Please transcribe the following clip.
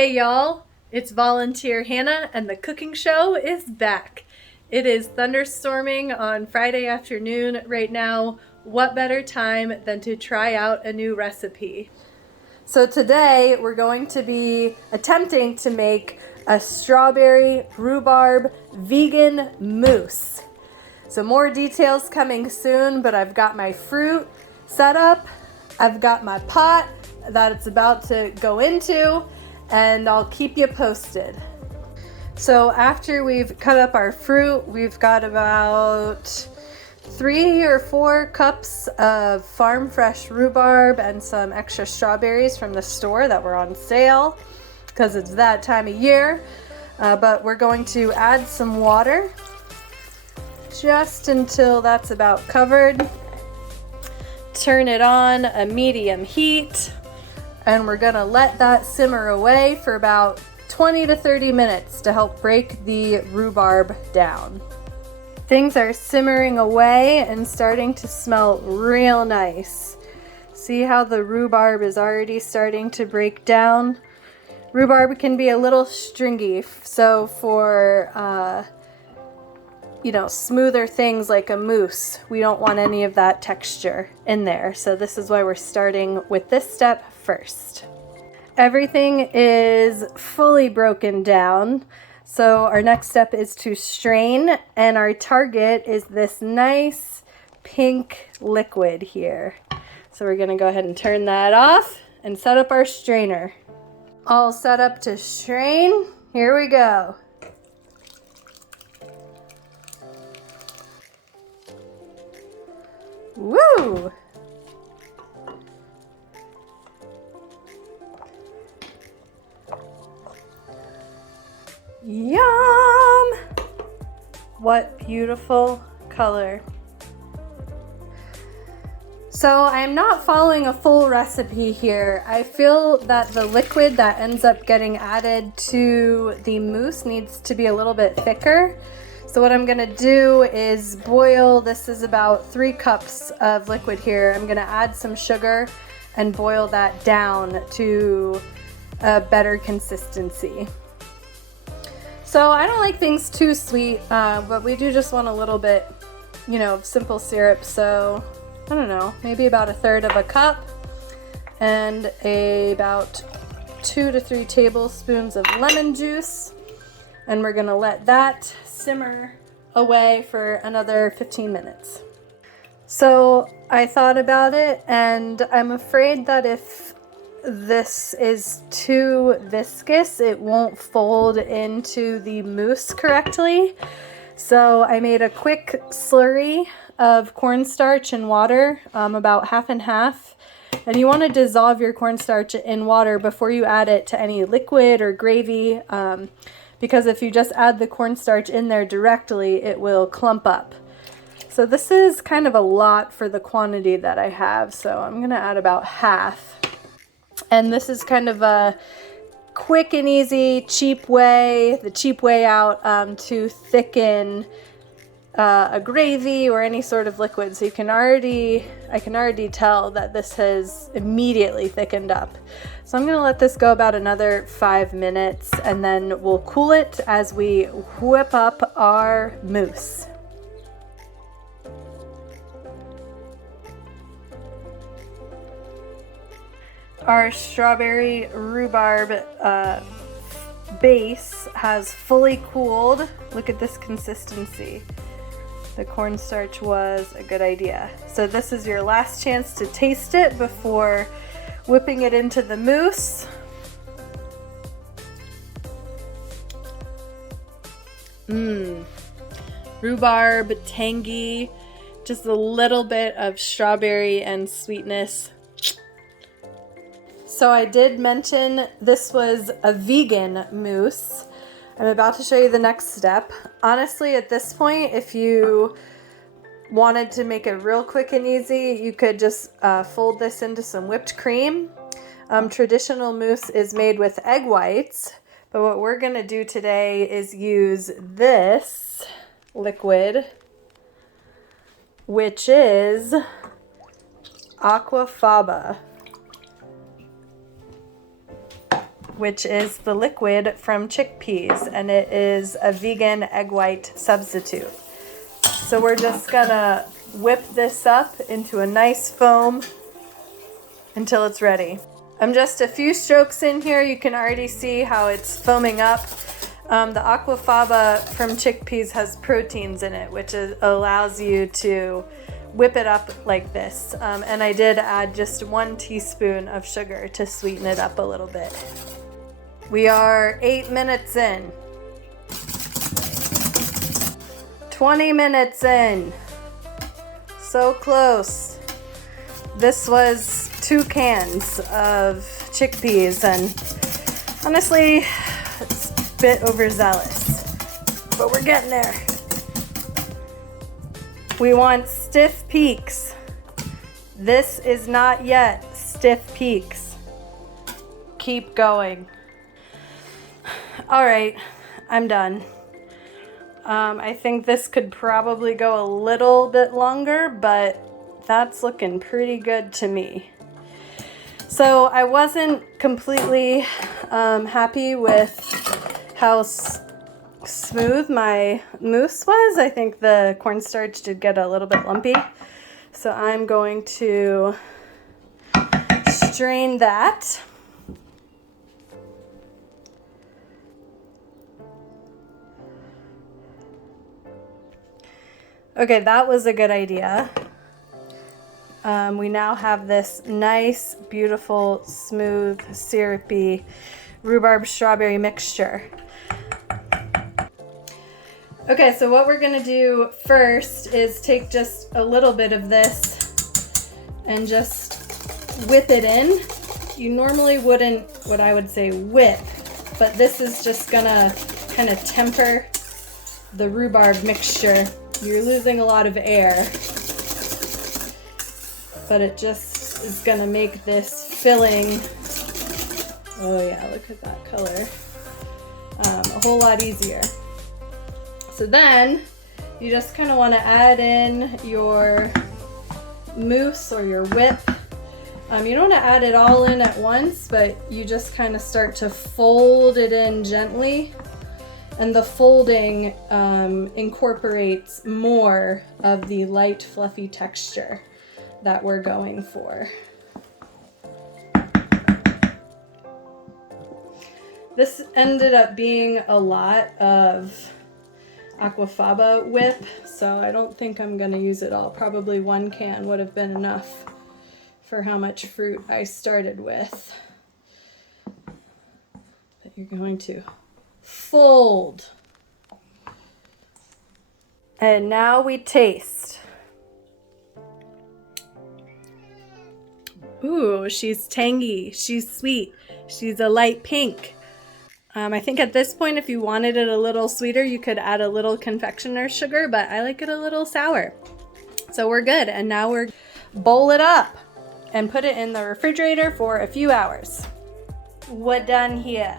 Hey y'all, it's Volunteer Hannah and the cooking show is back. It is thunderstorming on Friday afternoon right now. What better time than to try out a new recipe? So today we're going to be attempting to make a strawberry rhubarb vegan mousse. So more details coming soon, but I've got my fruit set up. I've got my pot that it's about to go into, and I'll keep you posted. So after we've cut up our fruit, we've got about 3 or 4 cups of farm fresh rhubarb and some extra strawberries from the store that were on sale because it's that time of year. But we're going to add some water just until that's about covered. Turn it on a medium heat, and we're gonna let that simmer away for about 20 to 30 minutes to help break the rhubarb down. Things are simmering away and starting to smell real nice. See how the rhubarb is already starting to break down? Rhubarb can be a little stringy, so for smoother things like a mousse, we don't want any of that texture in there. So this is why we're starting with this step first. Everything is fully broken down. So our next step is to strain, and our target is this nice pink liquid here. So we're gonna go ahead and turn that off and set up our strainer. All set up to strain. Here we go. Woo! Yum! What beautiful color. So I'm not following a full recipe here. I feel that the liquid that ends up getting added to the mousse needs to be a little bit thicker. So what I'm gonna do is boil, this is about 3 cups of liquid here. I'm gonna add some sugar and boil that down to a better consistency. So I don't like things too sweet, but we do just want a little bit, of simple syrup. So I don't know, maybe about 1/3 of a cup and about 2 to 3 tablespoons of lemon juice. And we're gonna let that simmer away for another 15 minutes. So I thought about it, and I'm afraid that if this is too viscous, it won't fold into the mousse correctly. So I made a quick slurry of cornstarch and water, about half and half. And you want to dissolve your cornstarch in water before you add it to any liquid or gravy, because if you just add the cornstarch in there directly, it will clump up. So this is kind of a lot for the quantity that I have, so I'm gonna add about half. And this is kind of a quick and easy, cheap way out to thicken a gravy or any sort of liquid. So I can already tell that this has immediately thickened up. So I'm gonna let this go about another 5 minutes, and then we'll cool it as we whip up our mousse. Our strawberry rhubarb base has fully cooled. Look at this consistency. The cornstarch was a good idea. So this is your last chance to taste it before whipping it into the mousse. Rhubarb, tangy, just a little bit of strawberry and sweetness. So I did mention this was a vegan mousse. I'm about to show you the next step. Honestly, at this point, if you wanted to make it real quick and easy, you could just fold this into some whipped cream. Traditional mousse is made with egg whites, but what we're gonna do today is use this liquid, which is aquafaba. which is the liquid from chickpeas, and it is a vegan egg white substitute. So we're just gonna whip this up into a nice foam until it's ready. I'm just a few strokes in here. You can already see how it's foaming up. The aquafaba from chickpeas has proteins in it, which allows you to whip it up like this. And I did add just 1 teaspoon of sugar to sweeten it up a little bit. We are 8 minutes in. 20 minutes in. So close. This was 2 cans of chickpeas, and honestly, it's a bit overzealous, but we're getting there. We want stiff peaks. This is not yet stiff peaks. Keep going. All right, I'm done. I think this could probably go a little bit longer, but that's looking pretty good to me. So I wasn't completely happy with how smooth my mousse was. I think the cornstarch did get a little bit lumpy. So I'm going to strain that. Okay, that was a good idea. We now have this nice, beautiful, smooth, syrupy rhubarb strawberry mixture. Okay, so what we're gonna do first is take just a little bit of this and just whip it in. You normally wouldn't, what I would say, whip, but this is just gonna kind of temper the rhubarb mixture. You're losing a lot of air, but it just is gonna make this filling, oh yeah, look at that color, a whole lot easier. So then you just kind of want to add in your mousse or your whip. You don't want to add it all in at once, but you just kind of start to fold it in gently. And the folding incorporates more of the light, fluffy texture that we're going for. This ended up being a lot of aquafaba whip, so I don't think I'm gonna use it all. Probably 1 can would have been enough for how much fruit I started with. But you're going to fold. And now we taste. Ooh, she's tangy, she's sweet, she's a light pink. I think at this point, if you wanted it a little sweeter, you could add a little confectioner's sugar, but I like it a little sour. So we're good. And now we're bowl it up and put it in the refrigerator for a few hours. We're done here.